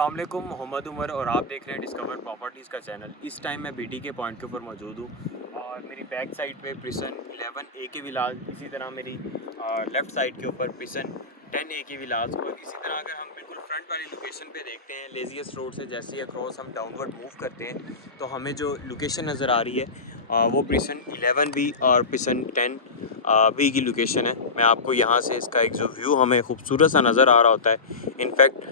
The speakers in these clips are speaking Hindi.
अस्सलाम वालेकुम, मोहम्मद उमर और आप देख रहे हैं डिस्कवर प्रॉपर्टीज़ का चैनल। इस टाइम मैं बीटी के पॉइंट के ऊपर मौजूद हूँ और मेरी बैक साइड पे प्रिसन 11A के विलास, इसी तरह मेरी लेफ़्ट साइड के ऊपर प्रिसन 10A के विलास, और इसी तरह अगर हम बिल्कुल फ्रंट वाली लोकेशन पे देखते हैं लेजियस रोड से जैसे ही अक्रॉस हम डाउनवर्ड मूव करते हैं तो हमें जो लोकेशन नज़र आ रही है वो प्रिसन 11B और प्रिसन 10B की लोकेशन है। मैं आपको यहाँ से इसका एक जो व्यू हमें खूबसूरत सा नज़र आ रहा होता है। इनफैक्ट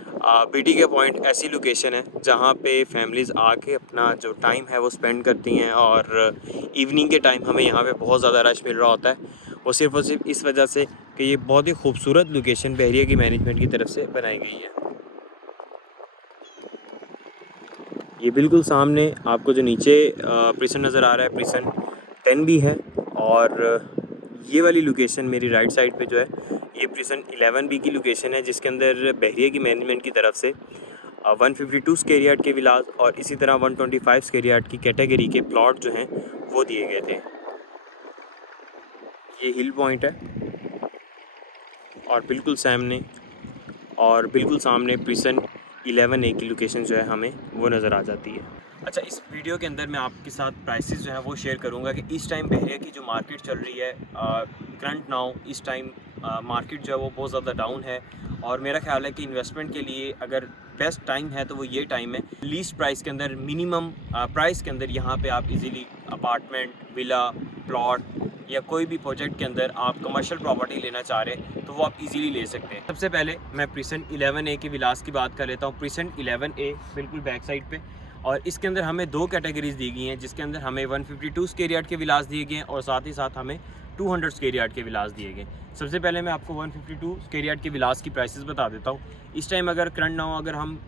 बीटी के पॉइंट ऐसी लोकेशन है जहाँ पे फैमिलीज़ आके अपना जो टाइम है वो स्पेंड करती हैं, और इवनिंग के टाइम हमें यहाँ पे बहुत ज़्यादा रश मिल रहा होता है। वो सिर्फ़ और सिर्फ इस वजह से कि ये बहुत ही खूबसूरत लोकेशन बहरिया की मैनेजमेंट की तरफ से बनाई गई है। ये बिल्कुल सामने आपको जो नीचे प्रिसन नज़र आ रहा है प्रिसन 10B है, और ये वाली लोकेशन मेरी राइट साइड पे जो है ये प्रिसन 11B की लोकेशन है, जिसके अंदर बहरिया की मैनेजमेंट की तरफ से 152 स्क्वायर यार्ड के विलास और इसी तरह 125 स्क्वायर यार्ड की कैटेगरी के प्लॉट जो हैं वो दिए गए थे। ये हिल पॉइंट है और बिल्कुल सामने प्रिसन 11A की लोकेशन जो है हमें वो नज़र आ जाती है। अच्छा, इस वीडियो के अंदर मैं आपके साथ प्राइसेस जो है वो शेयर करूंगा कि इस टाइम बहरिया की जो मार्केट चल रही है करंट नाउ, इस टाइम मार्केट जो है वो बहुत ज़्यादा डाउन है, और मेरा ख्याल है कि इन्वेस्टमेंट के लिए अगर बेस्ट टाइम है तो वो ये टाइम है। लीस्ट प्राइस के अंदर, मिनिमम प्राइस के अंदर यहाँ पे आप इजीली अपार्टमेंट, विला, प्लॉट या कोई भी प्रोजेक्ट के अंदर आप कमर्शियल प्रॉपर्टी लेना चाह रहे हैं तो वो आप इजीली ले सकते हैं। सबसे पहले मैं प्रिसन 11A के विलास की बात कर लेता हूँ। प्रिसन 11A बिल्कुल बैक साइड पे, और इसके अंदर हमें दो कैटेगरीज दी गई हैं, जिसके अंदर हमें 152 स्क्वायर यार्ड के विलास दिए गए हैं और साथ ही साथ हमें 200 स्क्वायर यार्ड के विलास दिए गए। सबसे पहले मैं आपको 152 स्क्वायर यार्ड के विलास की प्राइसेस बता देता हूँ। इस टाइम अगर करंट नाउ अगर हम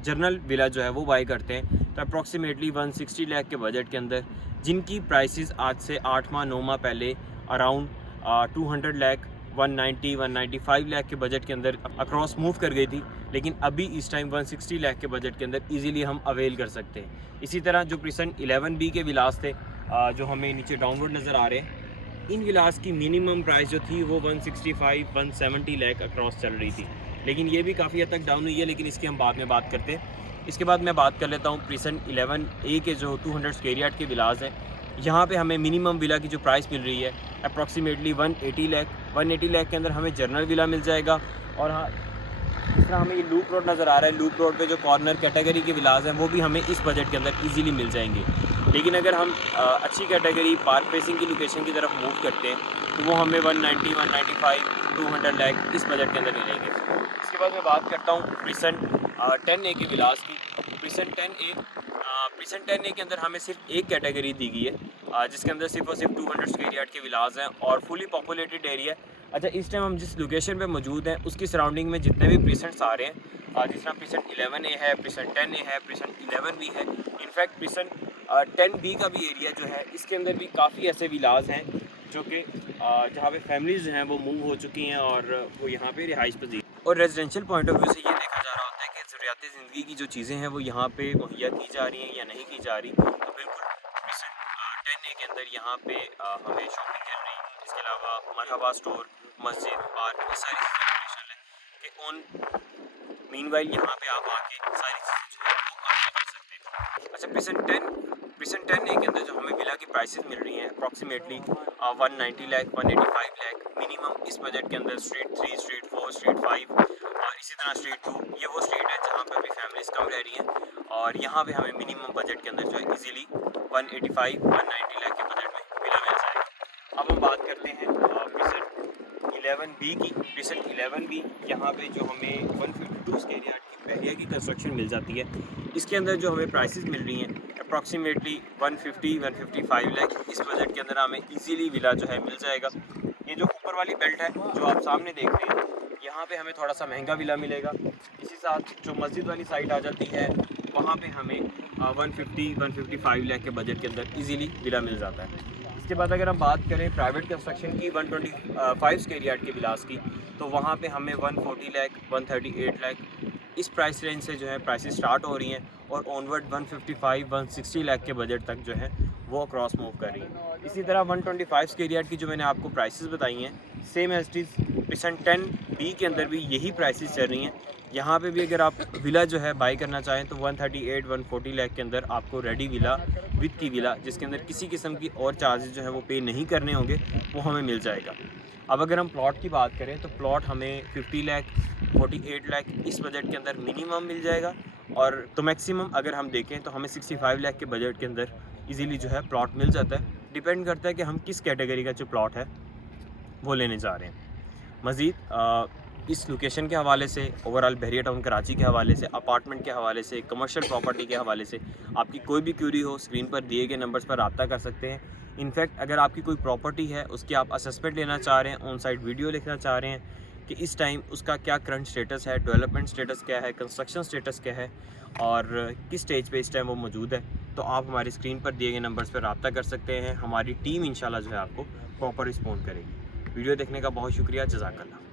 जर्नल विला जो है वो बाई करते हैं तो अप्रॉक्सीमेटली 160 लाख के बजट के अंदर, जिनकी प्राइसेस आज से 8 माह 9 माह पहले अराउंड 200 लाख, 190, 195 लाख के बजट के अंदर अक्रॉस मूव कर गई थी, लेकिन अभी इस टाइम 160 लाख के बजट के अंदर इजीली हम अवेल कर सकते हैं। इसी तरह जो प्रिसन 11B के विलास थे जो हमें नीचे डाउनवर्ड नज़र आ रहे हैं, इन विलास की मिनिमम प्राइस जो थी वो 165, 170 लाख अक्रॉस चल रही थी, लेकिन ये भी काफ़ी हद तक डाउन हुई है, लेकिन इसकी हम बाद में बात करते हैं। इसके बाद मैं बात कर लेता हूँ प्रिसन 11A के जो 200 स्क्वायर यार्ड के विलास हैं। यहाँ पे हमें मिनिमम विला की जो प्राइस मिल रही है अप्रॉक्सीमेटली 180 लाख। 180 लाख के अंदर हमें जर्नल विला मिल जाएगा, और हाँ, इस तरह हमें ये लूप रोड नज़र आ रहा है। लूप रोड पे जो कॉर्नर कैटेगरी के विलास हैं वो भी हमें इस बजट के अंदर इजीली मिल जाएंगे। लेकिन अगर हम अच्छी कैटेगरी पार्क फेसिंग की लोकेशन की तरफ मूव करते हैं तो वो हमें 190, 195, 200 लाख इस बजट के अंदर मिलेंगे। इसके बाद मैं बात करता हूँ प्रिसन 10A के विलास की। प्रिसन 10A के अंदर हमें सिर्फ एक कैटेगरी दी गई है, जिसके अंदर सिर्फ और सिर्फ 200 स्क्वायर यार्ड के विलास हैं और फुली पॉपुलेटेड एरिया है। अच्छा, इस टाइम हम जिस लोकेशन पे मौजूद हैं उसकी सराउंडिंग में जितने भी प्रिसेंट्स आ रहे हैं, जिस तरह प्रिसन 11A है, प्रिसन 10A है, प्रिसन 11B है, इनफैक्ट प्रिसन 10B का भी एरिया जो है इसके अंदर भी काफ़ी ऐसे विलास हैं जो कि जहाँ पे फैमिलीज़ जो हैं वो मूव हो चुकी हैं और वो यहाँ पे रिहाइश पजीर। और रेजिडेंशियल पॉइंट ऑफ व्यू से ये देखा जा रहा होता है कि ज़रूरियाती ज़िंदगी की जो चीज़ें हैं वो यहाँ पे मुहैया की जा रही हैं या नहीं की जा रही। तो बिल्कुल प्रिसन 10A के अंदर यहाँ पे हमें शॉपिंग चल रही है। इसके अलावा मरहबा स्टोर, मस्जिद, पार्क, ये सारी चीज़ें है कि ऑन मीनवाइल यहाँ पे आप आके सारी चीज़ें जो है वो आगे कर सकते हैं। अच्छा, प्रिसन 10A के अंदर जो हमें विला की प्राइसेस मिल रही हैं अप्रॉक्सीमेटली 190 लाख, 185 लाख मिनिमम इस बजट के अंदर। स्ट्रीट 3, स्ट्रीट 4, स्ट्रीट 5 और इसी तरह स्ट्रीट 2, ये वो स्ट्रीट है जहाँ पर भी फैमिलीज़ कम रह रही हैं, और यहाँ पे हमें मिनिमम बजट के अंदर जो है इजीली 185, 190 लाख के बजट में विला मिल जाएगा। अब हम बात करते हैं प्रिसन 11B की। प्रिसन 11B यहाँ पे जो हमें 152 स्क्वायर यार्ड की बहरिया की कंस्ट्रक्शन मिल जाती है, इसके अंदर जो हमें प्राइसेस मिल रही हैं अप्रॉक्सीमेटली 150, 155 लाख इस बजट के अंदर हमें इजीली विला जो है मिल जाएगा। ये जो ऊपर वाली बेल्ट है जो आप सामने देख रहे हैं, यहाँ पे हमें थोड़ा सा महंगा विला मिलेगा। इसी साथ जो मस्जिद वाली साइड आ जाती है वहाँ पे हमें 150, 155 लाख के बजट के अंदर इजीली विला मिल जाता है। इसके बाद अगर हम बात करें प्राइवेट कंस्ट्रक्शन की 125 स्क्वायर यार्ड के विलास की, तो वहाँ पे हमें 140 लाख, 138 लाख इस प्राइस रेंज से जो है प्राइसेस स्टार्ट हो रही हैं, और ऑनवर्ड 155, 160 लाख के बजट तक जो है वो अक्रॉस मूव कर रही है। इसी तरह 125 स्क्वायर यार्ड की जो मैंने आपको प्राइसेस बताई हैं, सेम एज इट इज़ पिसन 10B के अंदर भी यही प्राइसेस चल रही हैं। यहाँ पे भी अगर आप विला जो है बाई करना चाहें तो 138-140 लाख के अंदर आपको रेडी विला विद की विला, जिसके अंदर किसी किस्म की और चार्जेस जो है वो पे नहीं करने होंगे, वो हमें मिल जाएगा। अब अगर हम प्लॉट की बात करें तो प्लॉट हमें 50 लाख 48 लाख इस बजट के अंदर मिनिमम मिल जाएगा, और तो मैक्सिमम अगर हम देखें तो हमें 65 लाख के बजट के अंदर इजीली जो है प्लॉट मिल जाता है। डिपेंड करता है कि हम किस कैटेगरी का जो प्लॉट है वो लेने जा रहे हैं। मज़ीद इस लोकेशन के हवाले से, ओवरऑल बहरिया टाउन कराची के हवाले से, अपार्टमेंट के हवाले से, कमर्शियल प्रॉपर्टी के हवाले से आपकी कोई भी क्यूरी हो, स्क्रीन पर दिए गए नंबर्स पर रब्ता कर सकते हैं। इनफैक्ट अगर आपकी कोई प्रॉपर्टी है, उसकी आप असेसमेंट लेना चाह रहे हैं, ऑन साइट वीडियो लिखना चाह रहे हैं कि इस टाइम उसका क्या करंट स्टेटस है, डेवलपमेंट स्टेटस क्या है, कंस्ट्रक्शन स्टेटस क्या है और किस स्टेज पे इस टाइम वो मौजूद है, तो आप हमारी स्क्रीन पर दिए गए नंबर्स पर रब्ता कर सकते हैं। हमारी टीम इंशाल्लाह जो है आपको प्रॉपर रिस्पॉन्ड करेगी। वीडियो देखने का बहुत शुक्रिया। जज़ाकल्लाह।